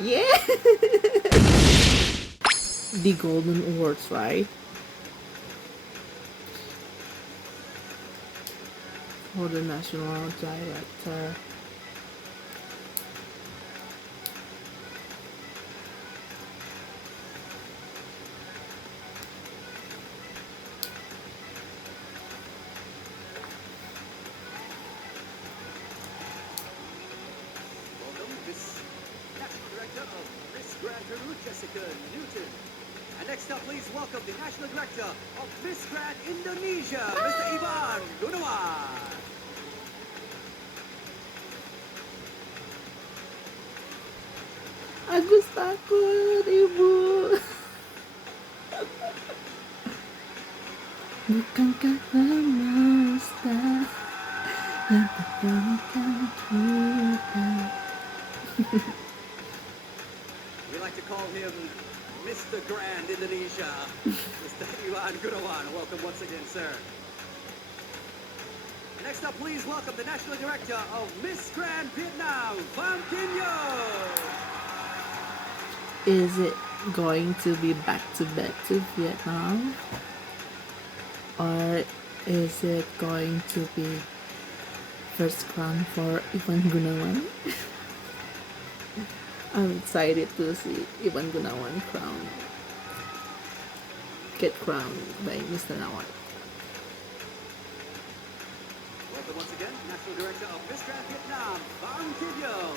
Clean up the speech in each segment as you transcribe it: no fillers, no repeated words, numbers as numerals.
Yeah. The Golden Awards, right? For the national director. Welcome, Miss National Director of Miss Grand Peru, Jessica Newton. And next up, please welcome the National Director of Miss Grand Indonesia, Mr. Ivan Gunawan. Agus takut, Ibu. Bukankah semesta yang terberikan kita. We like to call him Mr. Grand Indonesia, Mr. Ivan Gunawan. Welcome once again, sir. Next up, please welcome the National Director of Miss Grand Vietnam, Van Dinh. Is it going to be back to Vietnam? Or is it going to be first crown for Ivan Gunawan? I'm excited to see Ivan Gunawan get crowned by Mr. Nawat. Welcome once again, National Director of Miss Grand Vietnam, Van Dinh.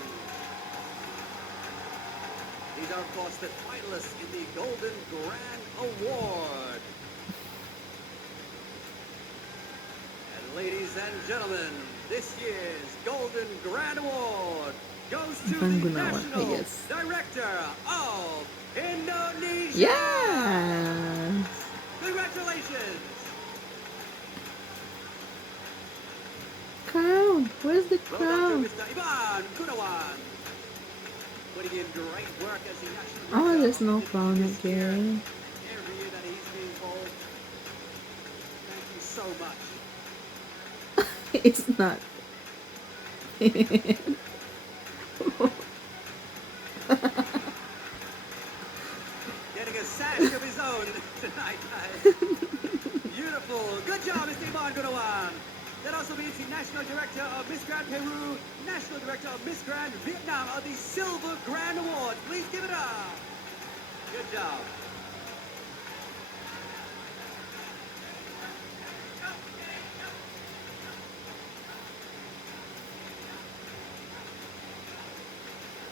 These are, of course, the finalists in the Golden Grand Award. And ladies and gentlemen, this year's Golden Grand Award goes to Ivan the Gunawan, National yes. Director of Indonesia. Yes! Congratulations! Crown! Where's the Well done crown? to Mr. Ivan Gunawan. Putting in great work as the National Oh, Director there's of no Indonesia crown this year. again. Every year that he's been involved. Thank you so much. It's not. Getting a sash of his own tonight, guys. Beautiful. Good job, Mr. Ivan Gunawan. That also means the National Director of Miss Grand Peru, National Director of Miss Grand Vietnam of the Silver Grand Award. Please give it up. Good job.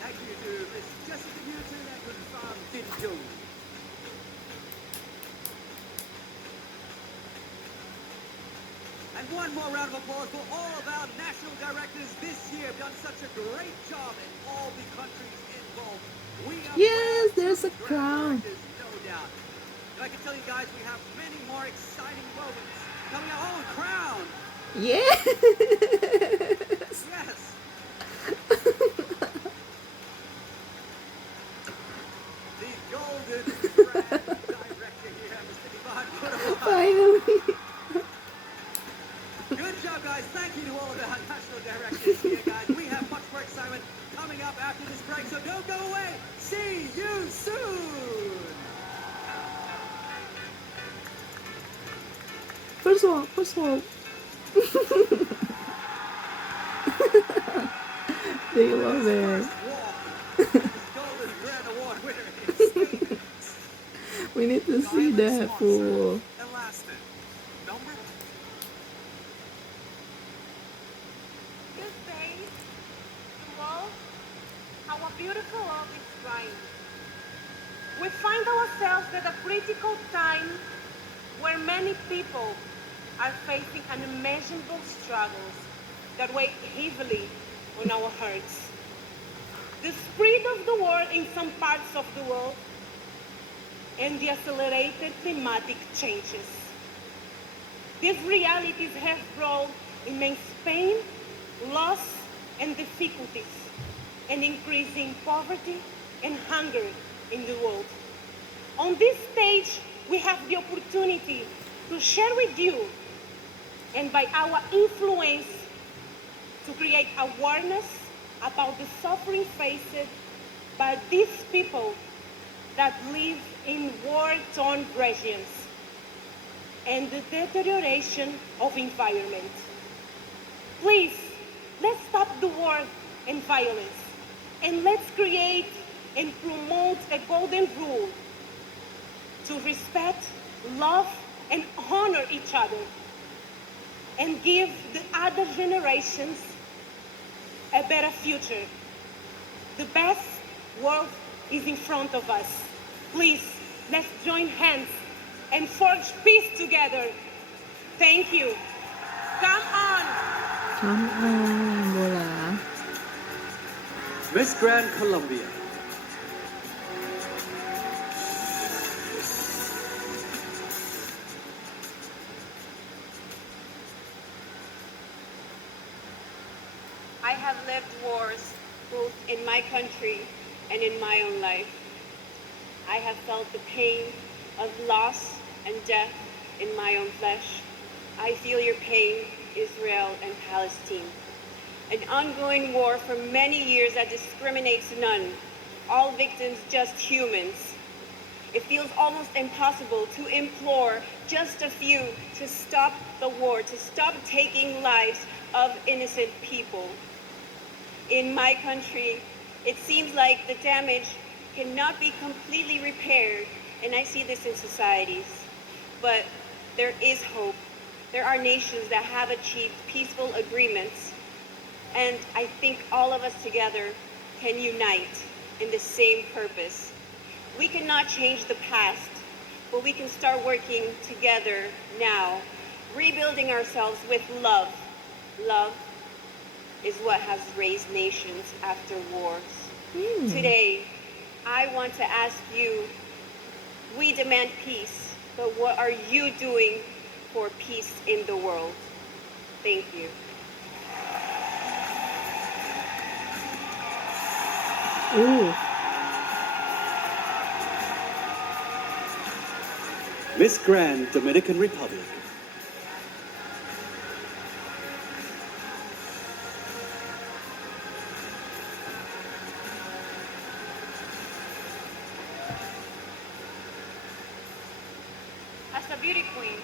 Thank you to Miss Jessica Newton and Good Van Dinh. And one more round of applause for all of our national directors this year. Have done such a great job in all the countries involved. We are Yes, proud there's to a be crown. directors, no doubt. And I can tell you guys, we have many more exciting moments coming up. Oh, crown! Yes! Yes! The Golden Grand Director here, Mr. Ivan Gunawan. Finally! Good job, guys. Thank you to all of our national directors here, guys. We have much more excitement coming up after this break, so don't go away. See you soon. First one. They love it. First walk. This Golden Grand Award winner is Spain. We need to see that fool. Elastin. Number These days, the world, our beautiful world is crying. We find ourselves at a critical time where many people are facing unimaginable struggles that weigh heavily on our hearts. The spread of the war in some parts of the world and the accelerated climatic changes. These realities have brought immense pain, loss, and difficulties, and increasing poverty and hunger in the world. On this stage, we have the opportunity to share with you, and by our influence, to create awareness about the suffering faced by these people that live in war-torn regions and the deterioration of environment. Please, let's stop the war and violence, and let's create and promote a golden rule to respect, love, and honor each other, and give the other generations a better future. The best world is in front of us. Please, let's join hands and forge peace together. Thank you. Come on. Come on, bola. Miss Grand Colombia. I have lived wars both in my country and in my own life. I have felt the pain of loss and death in my own flesh. I feel your pain, Israel and Palestine. An ongoing war for many years that discriminates none, all victims just humans. It feels almost impossible to implore just a few to stop the war, to stop taking lives of innocent people. In my country, it seems like the damage cannot be completely repaired, and I see this in societies. But there is hope. There are nations that have achieved peaceful agreements, and I think all of us together can unite in the same purpose. We cannot change the past, but we can start working together now, rebuilding ourselves with love. Love is what has raised nations after wars. Today, I want to ask you, we demand peace, but what are you doing for peace in the world? Thank you. Ooh. Miss Grand Dominican Republic. As a beauty queen,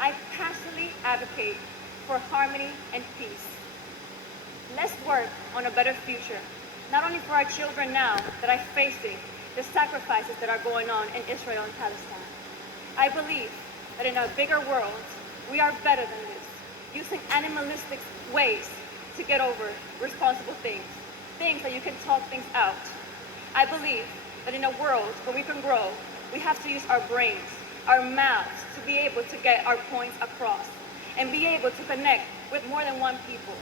I passionately advocate for harmony and peace. Let's work on a better future, not only for our children now that are facing the sacrifices that are going on in Israel and Palestine. I believe that in a bigger world, we are better than this, using animalistic ways to get over responsible things that you can talk things out. I believe that in a world where we can grow, we have to use our brains, our mouths, to be able to get our points across and be able to connect with more than one people,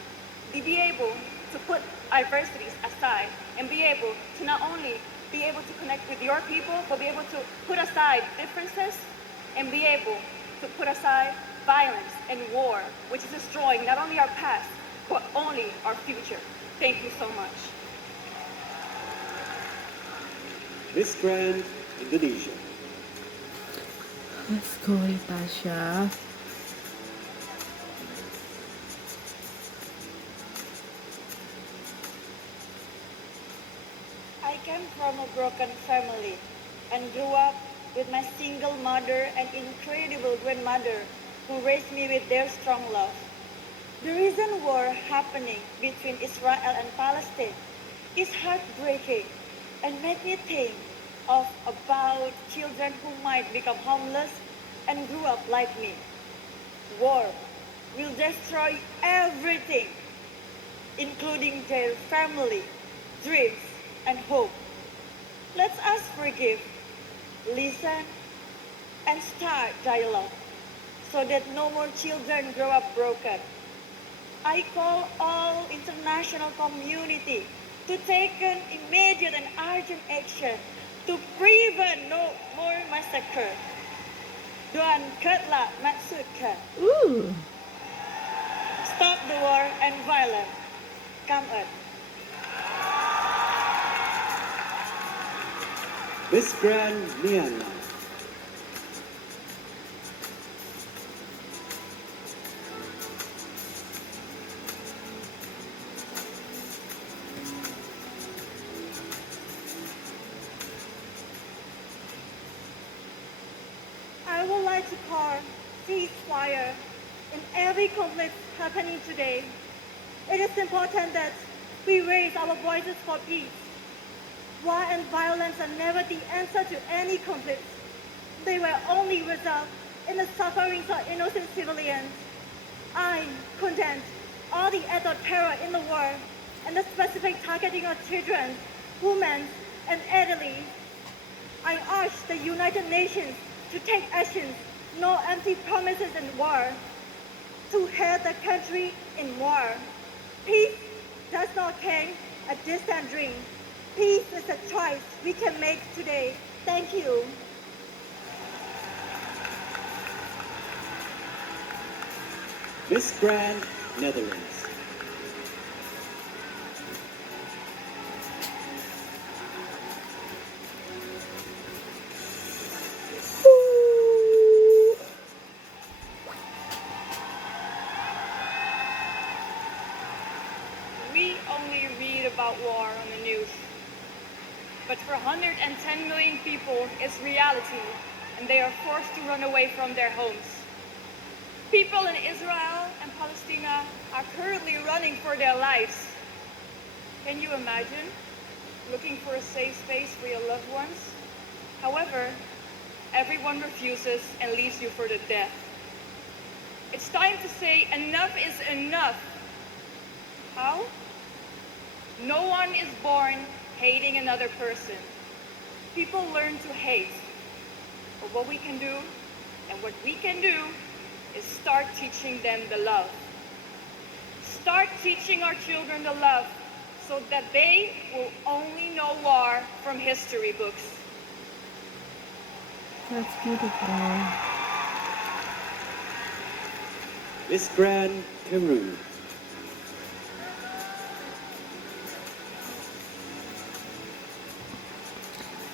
to be able to put adversities aside and be able to not only be able to connect with your people, but be able to put aside differences and be able to put aside violence and war, which is destroying not only our past, but only our future. Thank you so much. Miss Grand Indonesia. Let's go, Tasha. I came from a broken family and grew up with my single mother and incredible grandmother who raised me with their strong love. The recent war happening between Israel and Palestine is heartbreaking and made me think of about children who might become homeless and grew up like me. War will destroy everything, including their family, dreams, and hope. Let us forgive, listen, and start dialogue so that no more children grow up broken. I call all international community to take an immediate and urgent action to prevent no more massacre. Doan-katlah maksudkan. Ooh. Stop the war and violence. Come on. Miss Grand Myanmar. I would like to call ceasefire in every conflict happening today. It is important that we raise our voices for peace. War and violence are never the answer to any conflict. They will only result in the sufferings of innocent civilians. I condemn all the acts of terror in the world and the specific targeting of children, women, and elderly. I urge the United Nations to take actions, no empty promises in war, to head the country in war. Peace does not come a distant dream. Peace is a choice we can make today. Thank you. Miss Grand, Netherlands. We only read about war on the news. But for 110 million people, it's reality, and they are forced to run away from their homes. People in Israel and Palestine are currently running for their lives. Can you imagine looking for a safe space for your loved ones? However, everyone refuses and leaves you for the death. It's time to say enough is enough. How? No one is born hating another person. People learn to hate. But what we can do, and what we can do, is start teaching them the love. Start teaching our children the love so that they will only know war from history books. That's beautiful. Miss Grand, Peru.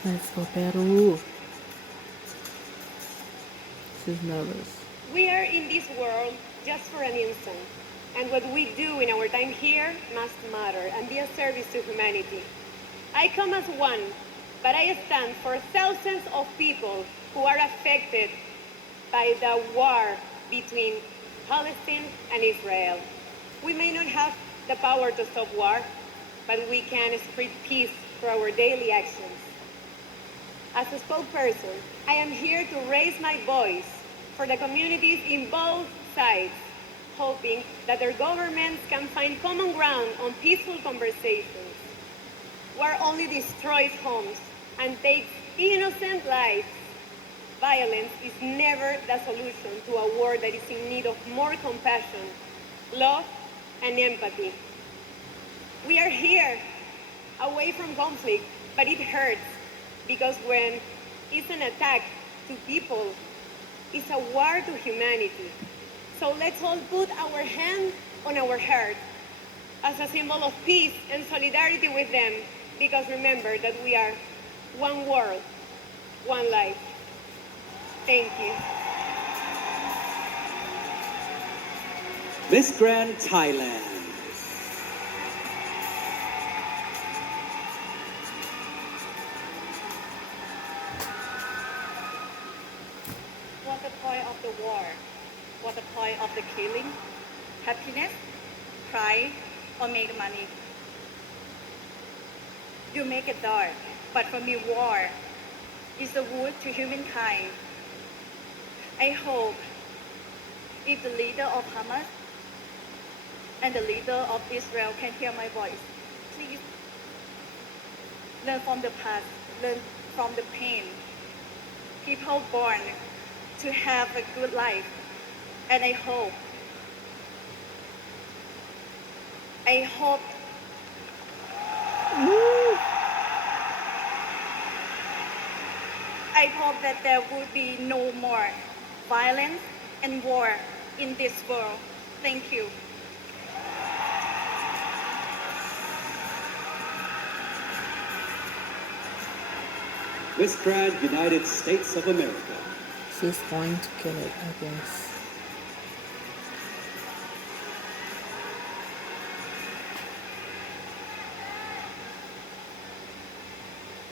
Let's go Peru. She's nervous. We are in this world just for an instant, and what we do in our time here must matter and be a service to humanity. I come as one, but I stand for thousands of people who are affected by the war between Palestine and Israel. We may not have the power to stop war, but we can spread peace through our daily actions. As a spokesperson, I am here to raise my voice for the communities in both sides, hoping that their governments can find common ground on peaceful conversations. War only destroys homes and takes innocent lives. Violence is never the solution to a war that is in need of more compassion, love, and empathy. We are here, away from conflict, but it hurts because when it's an attack to people, it's a war to humanity. So let's all put our hand on our heart as a symbol of peace and solidarity with them, because remember that we are one world, one life. Thank you. Miss Grand, Thailand. What's the point of the war? What's the point of the killing? Happiness? Pride? Or make money? You make it dark, but for me war is the wood to humankind. I hope if the leader of Hamas and the leader of Israel can hear my voice, please learn from the past, learn from the pain. People born to have a good life, and I hope that there will be no more violence and war in this world. Thank you. Miss Grand, United States of America. She's going to kill it, I guess.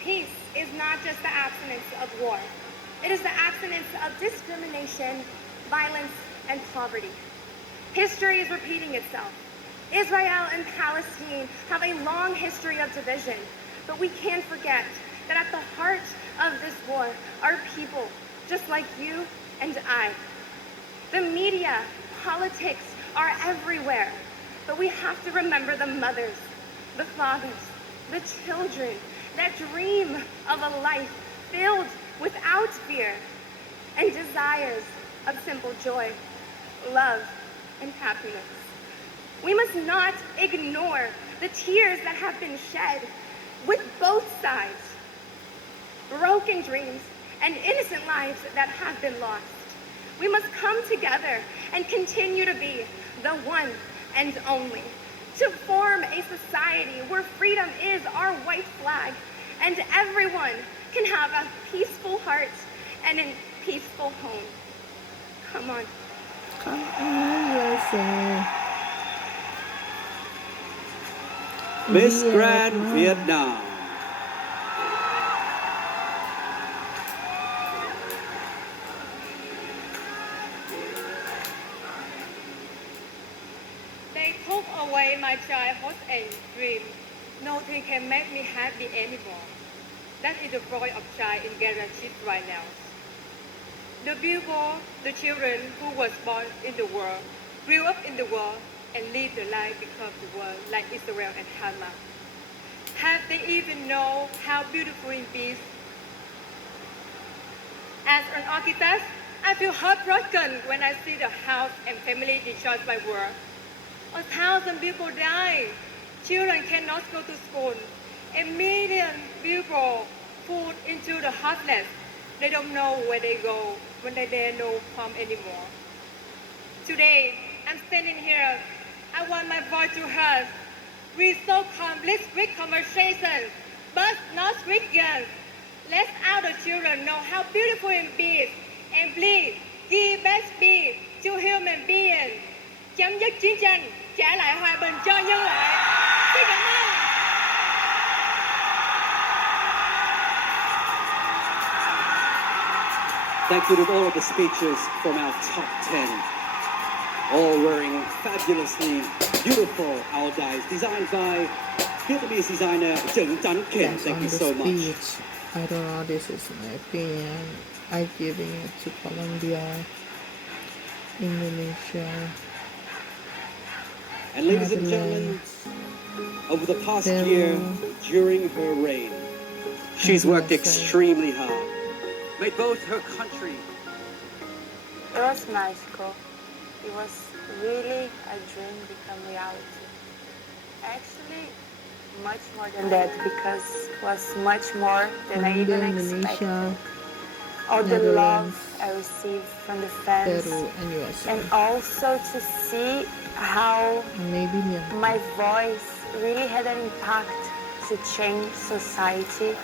Peace is not just the absence of war. It is the abstinence of discrimination, violence, and poverty. History is repeating itself. Israel and Palestine have a long history of division, but we can't forget that at the heart of this war are people just like you and I. The media, politics are everywhere, but we have to remember the mothers, the fathers, the children that dream of a life filled without fear and desires of simple joy, love, and happiness. We must not ignore the tears that have been shed with both sides, broken dreams, and innocent lives that have been lost. We must come together and continue to be the one and only, to form a society where freedom is our white flag and everyone can have a peaceful heart and a peaceful home. Come on. Come on, USA. Miss Grand Vietnam. They took away my childhood and dream. Nothing can make me happy anymore. That is the voice of child in guaranteed right now. The people, the children who was born in the world, grew up in the world, and live the life because the world, like Israel and Hamas. Have they even know how beautiful it is? As an architect, I feel heartbroken when I see the house and family destroyed by war. 1,000 people die. Children cannot go to school. A million people put into the homeless. They don't know where they go when they have no home anymore. Today, I'm standing here. I want my voice to heard. We so complete with conversations, but not with guns. Let our children know how beautiful it is, and please give best peace to human beings. Chấm dứt chiến tranh, trả lại hòa bình cho nhân loại. Xin cảm ơn. Thank you to all of the speeches from our top 10. All wearing fabulously beautiful outfits designed by Vietnamese designer Trần Trấn Ken. That's Thank on you the so much. speech. I don't know, this is my opinion. I'm giving it to Colombia, Indonesia, And ladies and gentlemen, Netherlands, over the past Peru, year, during her reign, she's worked USA. extremely hard, made both her country It was magical. It was really a dream become reality. Actually, much more than that, because it was much more than I even Indonesia, expected. All the love Netherlands, I received from the fans, Peru, and USA. and also to see how And maybe Myanmar. my voice really had an impact to change society.